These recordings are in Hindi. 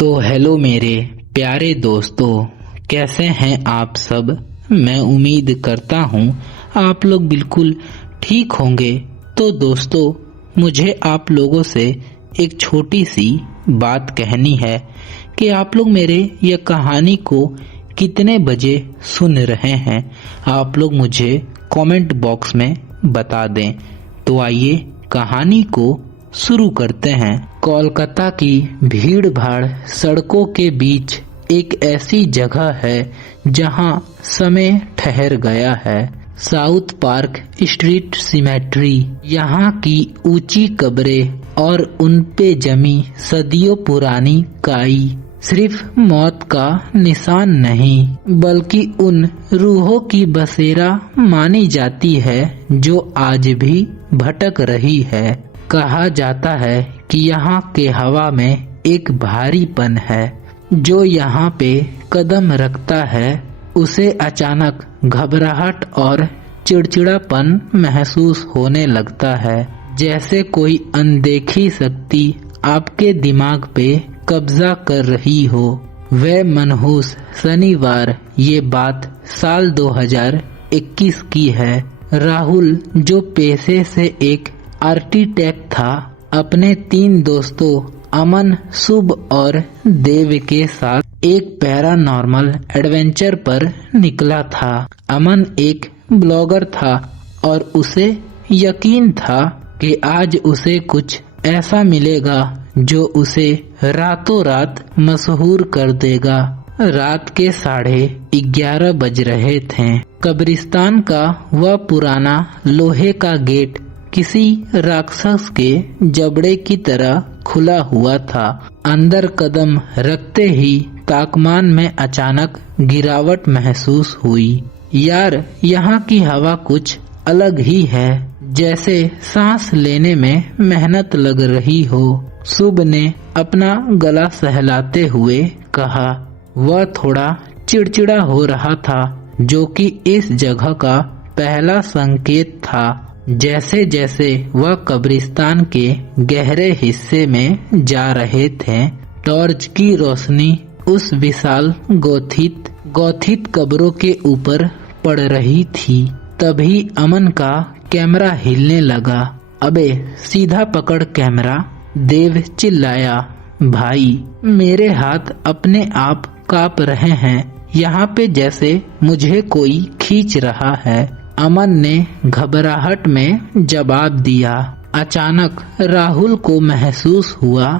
तो हेलो मेरे प्यारे दोस्तों, कैसे हैं आप सब। मैं उम्मीद करता हूँ आप लोग बिल्कुल ठीक होंगे। तो दोस्तों, मुझे आप लोगों से एक छोटी सी बात कहनी है कि आप लोग मेरे यह कहानी को कितने बजे सुन रहे हैं। आप लोग मुझे कमेंट बॉक्स में बता दें। तो आइए कहानी को शुरू करते हैं। कोलकाता की भीड़ भाड़ सड़कों के बीच एक ऐसी जगह है जहां समय ठहर गया है। South park street symmetry. यहाँ की ऊंची कब्रें और उन पे जमी सदियों पुरानी काई सिर्फ मौत का निशान नहीं, बल्कि उन रूहों की बसेरा मानी जाती है जो आज भी भटक रही है। कहा जाता है कि यहाँ के हवा में एक भारीपन है। जो यहाँ पे कदम रखता है उसे अचानक घबराहट और चिड़चिड़ापन महसूस होने लगता है, जैसे कोई अनदेखी शक्ति आपके दिमाग पे कब्जा कर रही हो। वह मनहूस शनिवार, ये बात साल 2021 की है। राहुल, जो पेशे से एक आर्किटेक्ट था, अपने 3 दोस्तों अमन, शुभ और देव के साथ एक पैरानॉर्मल एडवेंचर पर निकला था। अमन एक ब्लॉगर था और उसे यकीन था कि आज उसे कुछ ऐसा मिलेगा जो उसे रातों रात मशहूर कर देगा। रात के 11:30 बज रहे थे। कब्रिस्तान का वह पुराना लोहे का गेट किसी राक्षस के जबड़े की तरह खुला हुआ था। अंदर कदम रखते ही तापमान में अचानक गिरावट महसूस हुई। यार, यहाँ की हवा कुछ अलग ही है, जैसे सांस लेने में मेहनत लग रही हो। शुभ ने अपना गला सहलाते हुए कहा। वह थोड़ा चिड़चिड़ा हो रहा था, जो कि इस जगह का पहला संकेत था। जैसे जैसे वह कब्रिस्तान के गहरे हिस्से में जा रहे थे, टॉर्च की रोशनी उस विशाल गोथित कब्रों के ऊपर पड़ रही थी। तभी अमन का कैमरा हिलने लगा। अबे सीधा पकड़ कैमरा, देव चिल्लाया। भाई, मेरे हाथ अपने आप कांप रहे हैं। यहाँ पे जैसे मुझे कोई खींच रहा है। अमन ने घबराहट में जवाब दिया। अचानक राहुल को महसूस हुआ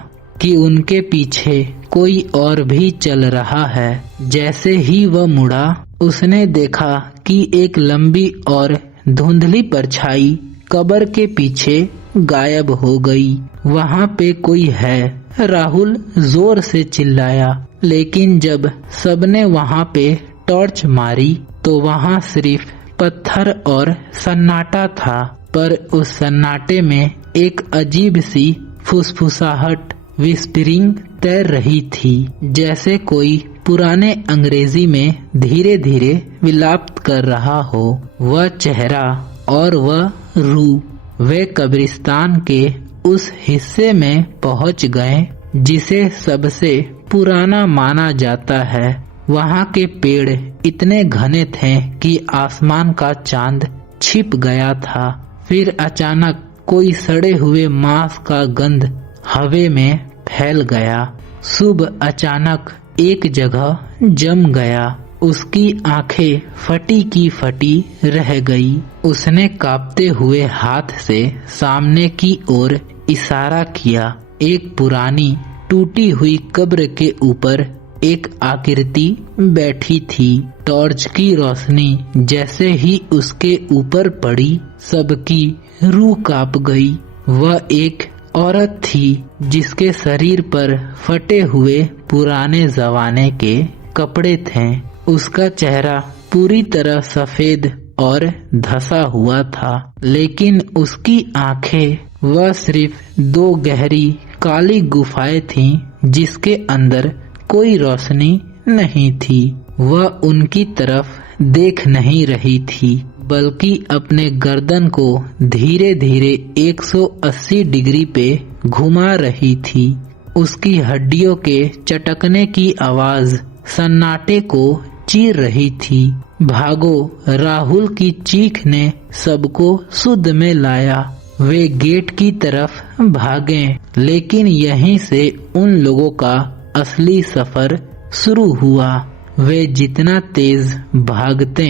कि उनके पीछे कोई और भी चल रहा है। जैसे ही वह मुड़ा, उसने देखा कि एक लंबी और धुंधली परछाई कब्र के पीछे गायब हो गई। वहाँ पे कोई है, राहुल जोर से चिल्लाया। लेकिन जब सबने वहाँ पे टॉर्च मारी तो वहाँ सिर्फ पत्थर और सन्नाटा था। पर उस सन्नाटे में एक अजीब सी फुसफुसाहट, विस्परिंग तैर रही थी, जैसे कोई पुराने अंग्रेजी में धीरे धीरे विलाप कर रहा हो। वह चेहरा और वह रूह। वे कब्रिस्तान के उस हिस्से में पहुंच गए जिसे सबसे पुराना माना जाता है। वहाँ के पेड़ इतने घने थे कि आसमान का चांद छिप गया था। फिर अचानक कोई सड़े हुए मांस का गंध हवा में फैल गया। शुभ अचानक एक जगह जम गया। उसकी आंखें फटी की फटी रह गई। उसने कांपते हुए हाथ से सामने की ओर इशारा किया। एक पुरानी टूटी हुई कब्र के ऊपर एक आकृति बैठी थी। टॉर्च की रोशनी जैसे ही उसके ऊपर पड़ी, सबकी रूह कांप गई। वह एक औरत थी जिसके शरीर पर फटे हुए पुराने जमाने के कपड़े थे। उसका चेहरा पूरी तरह सफेद और धसा हुआ था, लेकिन उसकी आंखें, वह सिर्फ 2 गहरी काली गुफाएं थीं जिसके अंदर कोई रोशनी नहीं थी। वह उनकी तरफ देख नहीं रही थी, बल्कि अपने गर्दन को धीरे धीरे 180 डिग्री पे घुमा रही थी। उसकी हड्डियों के चटकने की आवाज सन्नाटे को चीर रही थी। भागो, राहुल की चीख ने सबको सुध में लाया। वे गेट की तरफ भागे, लेकिन यहीं से उन लोगों का असली सफर शुरू हुआ। वे जितना तेज भागते,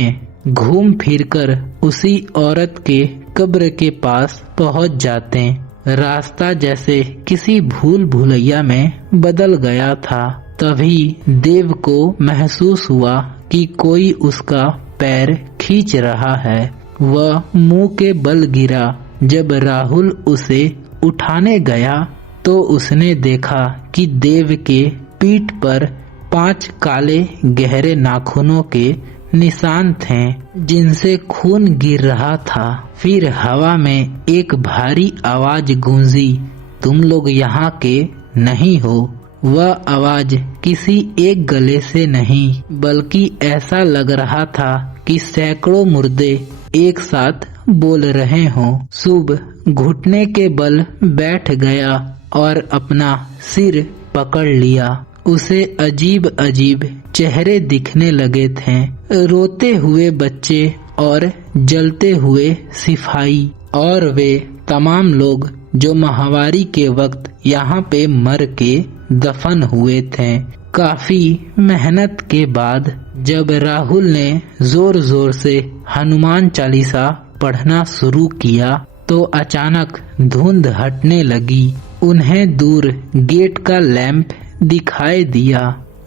घूम फिरकर उसी औरत के कब्र के पास पहुंच जाते। रास्ता जैसे किसी भूल भुलैया में बदल गया था। तभी देव को महसूस हुआ कि कोई उसका पैर खींच रहा है। वह मुंह के बल गिरा। जब राहुल उसे उठाने गया तो उसने देखा कि देव के पीठ पर 5 काले गहरे नाखूनों के निशान थे, जिनसे खून गिर रहा था। फिर हवा में एक भारी आवाज गूंजी, तुम लोग यहाँ के नहीं हो। वह आवाज किसी एक गले से नहीं, बल्कि ऐसा लग रहा था कि सैकड़ों मुर्दे एक साथ बोल रहे हों। शुभ घुटने के बल बैठ गया और अपना सिर पकड़ लिया। उसे अजीब अजीब चेहरे दिखने लगे थे, रोते हुए बच्चे और जलते हुए सिपाही, और वे तमाम लोग जो महामारी के वक्त यहाँ पे मर के दफन हुए थे। काफी मेहनत के बाद जब राहुल ने जोर जोर से हनुमान चालीसा पढ़ना शुरू किया तो अचानक धुंध हटने लगी। उन्हें दूर गेट का लैंप दिखाई दिया।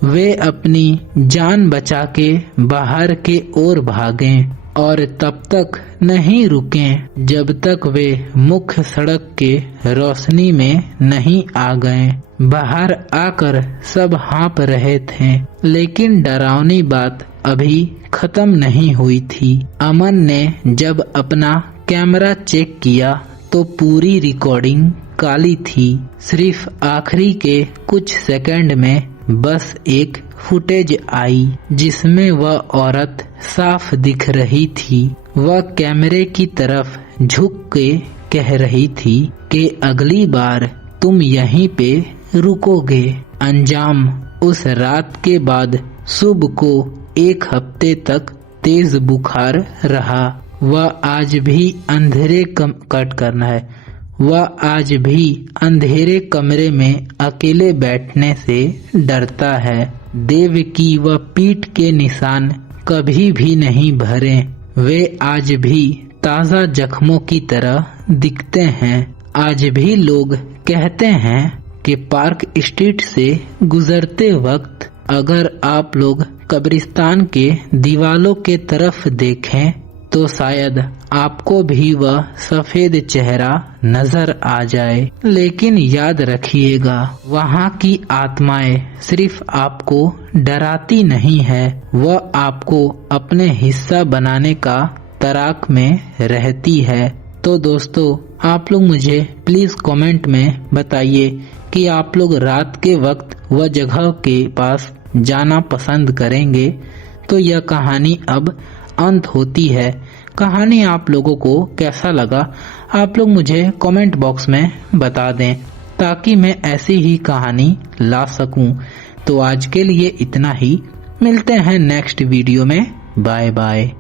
वे अपनी जान बचा के बाहर के ओर भागे और तब तक नहीं रुके जब तक वे मुख्य सड़क के रोशनी में नहीं आ गए। बाहर आकर सब हाँप रहे थे, लेकिन डरावनी बात अभी खत्म नहीं हुई थी। अमन ने जब अपना कैमरा चेक किया तो पूरी रिकॉर्डिंग काली थी। सिर्फ आखिरी के कुछ सेकंड में बस एक फुटेज आई जिसमें वह औरत साफ दिख रही थी। वह कैमरे की तरफ झुक के कह रही थी कि अगली बार तुम यहीं पे रुकोगे। अंजाम उस रात के बाद शुभ को 1 हफ्ते तक तेज बुखार रहा। वह आज भी अंधेरे कमरे में अकेले बैठने से डरता है। देव की वह पीठ के निशान कभी भी नहीं भरे। वे आज भी ताजा जख्मों की तरह दिखते हैं। आज भी लोग कहते हैं कि पार्क स्ट्रीट से गुजरते वक्त अगर आप लोग कब्रिस्तान के दीवालों के तरफ देखें तो शायद आपको भी वह सफेद चेहरा नजर आ जाए। लेकिन याद रखिएगा, वहाँ की आत्माएं सिर्फ आपको डराती नहीं है, वह आपको अपने हिस्सा बनाने का तराक में रहती है। तो दोस्तों, आप लोग मुझे प्लीज कमेंट में बताइए कि आप लोग रात के वक्त वह जगह के पास जाना पसंद करेंगे। तो यह कहानी अब अंत होती है। कहानी आप लोगों को कैसा लगा आप लोग मुझे कमेंट बॉक्स में बता दें, ताकि मैं ऐसी ही कहानी ला सकूं। तो आज के लिए इतना ही, मिलते हैं नेक्स्ट वीडियो में। Bye bye.